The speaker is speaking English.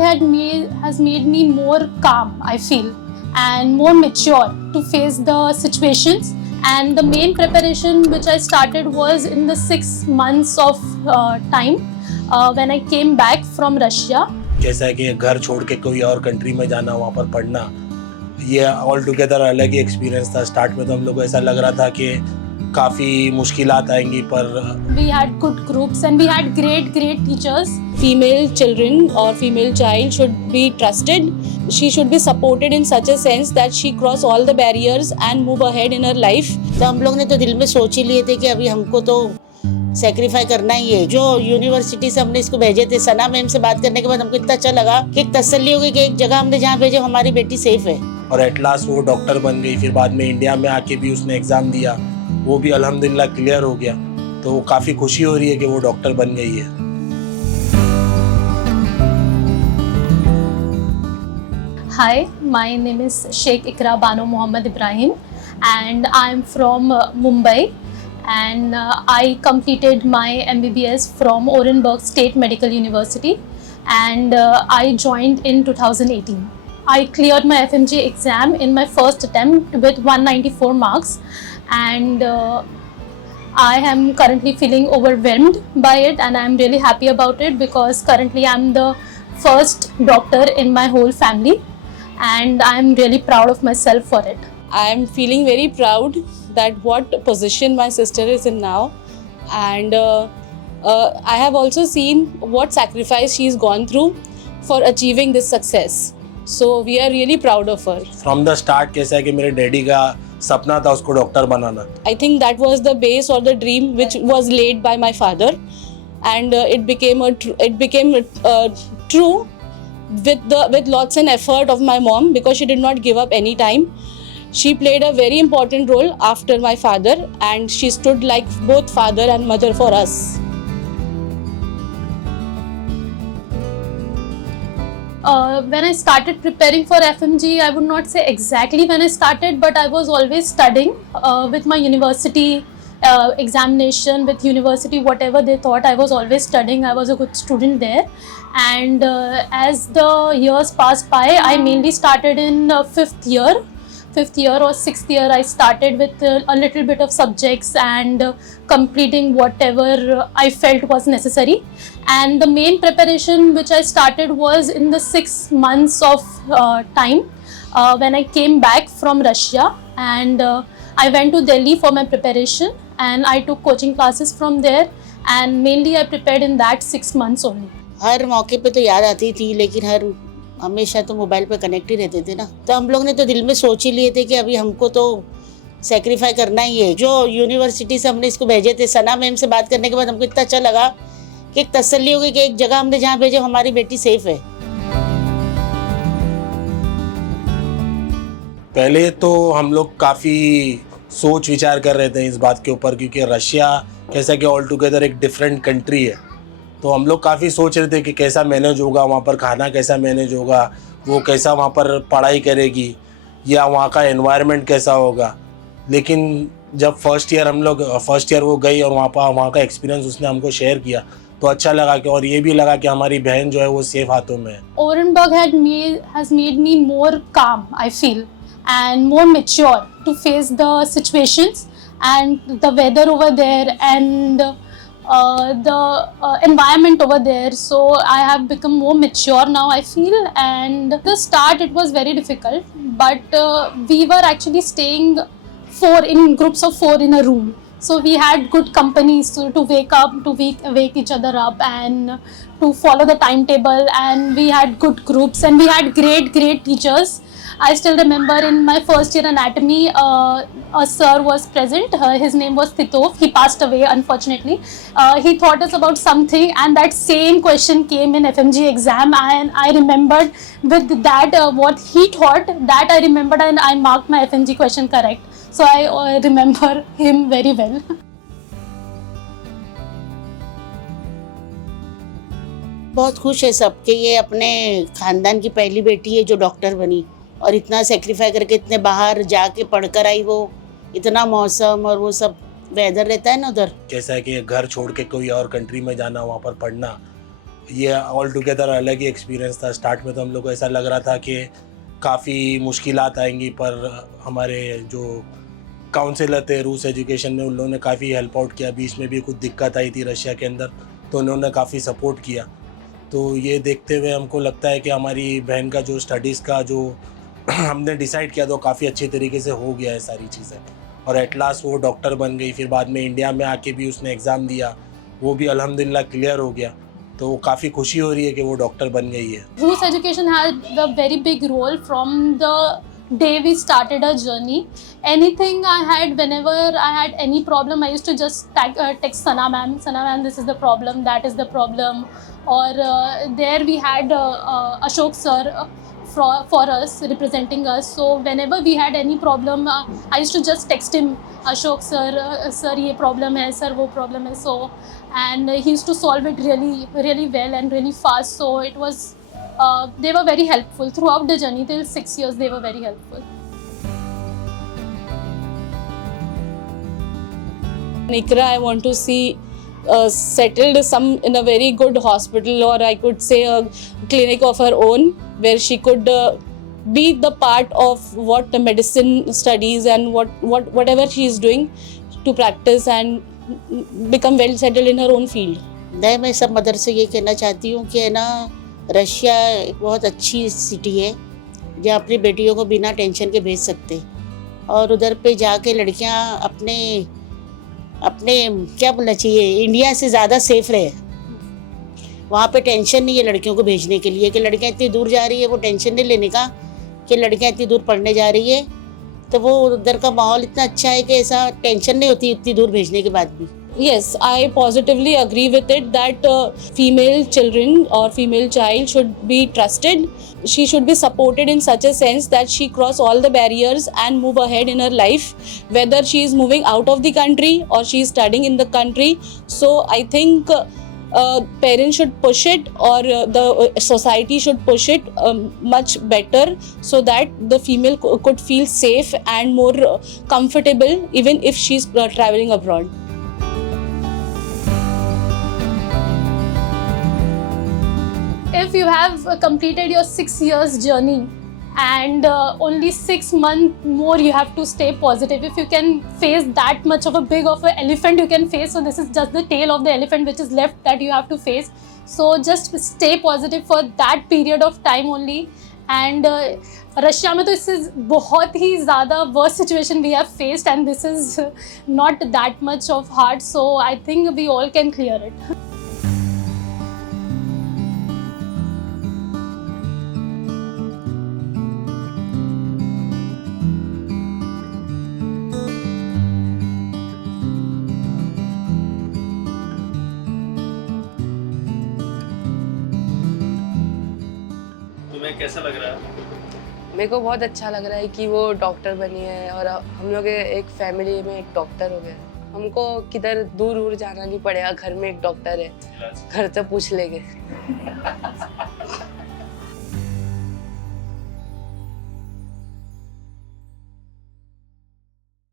has made me more calm, I feel, and more mature to face the situations. And the main preparation which I started was in the 6 months of time when I came back from Russia. जैसा कि घर छोड़ के कोई और country में जाना, वहाँ पर पढ़ना, ये ऑल टुगेदर अलग ही एक्सपीरियंस था। स्टार्ट में तो हम लोग को ऐसा लग रहा था कि काफ़ी मुश्किलात आएंगी, पर We had good groups and we had great teachers. Female children or female child should be trusted. She should be supported in such a sense that she cross all the barriers and move ahead in her life. तो हम लोग ने तो दिल में सोच ही लिए थे कि अभी हमको तो सेक्रीफाई करना ही है। जो यूनिवर्सिटी से हमने इसको भेजे थे, सना मैम से बात करने के बाद हमको इतना अच्छा लगा कि एक तसल्ली हो गई कि एक जगह हमने जहाँ भेजे हमारी बेटी सेफ है। और एट लास्ट वो डॉक्टर बन गई। फिर बाद में इंडिया में आके भी उसने एग्ज़ाम दिया, वो भी अल्हम्दुलिल्लाह क्लियर हो गया। तो काफ़ी खुशी हो रही है कि वो डॉक्टर बन गई है। Hi, my name is Sheikh Ikra Bano Muhammad Ibrahim and I am from Mumbai, and I completed my MBBS from Orenburg State Medical University, and I joined in 2018. I cleared my FMG exam in my first attempt with 194 marks, and I am currently feeling overwhelmed by it, and I am really happy about it because currently I am the first doctor in my whole family, and I am really proud of myself for it. I am feeling very proud that what position my sister is in now, and I have also seen what sacrifice she's gone through for achieving this success. So we are really proud of her. From the start कैसा है कि मेरे daddy का सपना था उसको doctor banana. I think that was the base or the dream which was laid by my father, and it became true with lots and effort of my mom, because she did not give up any time. She played a very important role after my father, and she stood like both father and mother for us. When I started preparing for FMG, I would not say exactly when I started, but I was always studying with my university examination, with university, whatever they thought, I was always studying. I was a good student there, and as the years passed by, I mainly started in fifth year or sixth year. I started with a little bit of subjects and completing whatever I felt was necessary. And the main preparation which I started was in the 6 months of time when I came back from Russia, and I went to Delhi for my preparation, and I took coaching classes from there, and mainly I prepared in that 6 months only. हर मौके पे तो याद आती थी, लेकिन हमेशा तो mobile पे कनेक्ट ही रहते थे ना। तो हम लोग ने तो दिल में सोच ही लिए थे कि अभी हमको तो सेक्रीफाई करना ही है। जो यूनिवर्सिटी से हमने इसको भेजे थे, सना मैम से बात करने के बाद हमको इतना अच्छा लगा कि एक तसल्ली हो गई कि एक जगह हमने जहाँ भेजे हमारी बेटी सेफ है। पहले तो हम लोग काफ़ी सोच विचार कर रहे थे इस बात के ऊपर, क्योंकि रशिया कैसा कि ऑल टुगेदर एक डिफरेंट कंट्री है। तो हम लोग काफ़ी सोच रहे थे कि कैसा मैनेज होगा, वहाँ पर खाना कैसा मैनेज होगा, वो कैसा वहाँ पर पढ़ाई करेगी, या वहाँ का एनवायरनमेंट कैसा होगा। लेकिन जब फर्स्ट ईयर वो गई और वहाँ का एक्सपीरियंस उसने हमको शेयर किया, तो अच्छा लगा कि, और ये भी लगा कि हमारी बहन जो है वो सेफ हाथों में है। Orenburg has made me more calm, I feel, and more mature to face the situations and the weather over there and the environment over there. So I have become more mature now, I feel. And the start, it was very difficult, but we were actually staying in groups of 4 in a room. So we had good companies to wake each other up and to follow the timetable, and we had good groups and we had great teachers. I still remember in my first year anatomy, a sir was present. His name was Titov. He passed away, unfortunately. He taught us about something, and that same question came in FMG exam, and I remembered with that what he taught, that I remembered, and I marked my FMG question correct. So I remember him very well. बहुत खुश है सब कि ये अपने खानदान की पहली बेटी है जो डॉक्टर बनी, और इतना सेक्रीफाई करके इतने बाहर जाके पढ़कर आई। वो इतना मौसम और वो सब वेदर रहता है ना उधर, कैसा है कि घर छोड़ के कोई और कंट्री में जाना, वहाँ पर पढ़ना, ये ऑल टुगेदर अलग ही एक्सपीरियंस था। स्टार्ट में तो हम लोग को ऐसा लग रहा था कि काफ़ी मुश्किलात आएंगी, पर हमारे जो काउंसलर थे रूस एजुकेशन में, उन लोगों ने काफ़ी हेल्प आउट किया। बीच में भी कुछ दिक्कत आई थी रशिया के अंदर, तो उन्होंने काफ़ी सपोर्ट किया। तो ये देखते हुए हमको लगता है कि हमारी बहन का जो स्टडीज़ का जो हमने डिसाइड किया तो काफ़ी अच्छे तरीके से हो गया है सारी चीज़ें, और एट लास्ट वो डॉक्टर बन गई। फिर बाद में इंडिया में आके भी उसने एग्ज़ाम दिया, वो भी अल्हम्दुलिल्लाह क्लियर हो गया। तो काफ़ी खुशी हो रही है कि वो डॉक्टर बन गई है। Rus education had a very big role from the day we started our journey. Anything I had, whenever I had any problem, I used to just text Sana ma'am, this is the problem, that is the problem. Or there we had Ashok sir for us, representing us. So whenever we had any problem, I used to just text him, Ashok sir ये problem है, sir वो problem है. So and he used to solve it really well and really fast. So it was they were very helpful throughout the journey till 6 years. They were very helpful. Nikra, I want to see settled some in a very good hospital, or I could say a clinic of her own, where she could be the part of what the medicine studies and whatever she is doing to practice and become well settled in her own field. मैं सब mother से ये कहना चाहती हूँ कि है ना, रशिया एक बहुत अच्छी सिटी है जहाँ अपनी बेटियों को बिना टेंशन के भेज सकते, और उधर पे जाके लड़कियाँ अपने क्या बोलना चाहिए, इंडिया से ज़्यादा सेफ रहे। वहाँ पे टेंशन नहीं है लड़कियों को भेजने के लिए कि लड़कियाँ इतनी दूर जा रही है, वो टेंशन नहीं लेने का कि लड़कियाँ इतनी दूर पढ़ने जा रही है। तो वो उधर का माहौल इतना अच्छा है कि ऐसा टेंशन नहीं होती इतनी दूर भेजने के बाद भी। Yes, I positively agree with it that female children or female child should be trusted. She should be supported in such a sense that she cross all the barriers and move ahead in her life, whether she is moving out of the country or she is studying in the country. So I think parents should push it, or the society should push it much better, so that the female could feel safe and more comfortable even if she is traveling abroad. If you have completed your 6 years journey and only 6 months more you have to stay positive, if you can face that much of a big of an elephant you can face, so this is just the tail of the elephant which is left that you have to face. So just stay positive for that period of time only. And Russia में तो इससे बहुत ही ज़्यादा worst situation we have faced, and this is not that much of hard, so I think we all can clear it. तुम्हें कैसा लग रहा है? मेरे को बहुत अच्छा लग रहा है कि वो डॉक्टर बनी है और हम लोग एक फैमिली में एक डॉक्टर हो गए। हमको किधर दूर दूर जाना नहीं पड़ेगा, घर में एक डॉक्टर है, घर से पूछ लेंगे।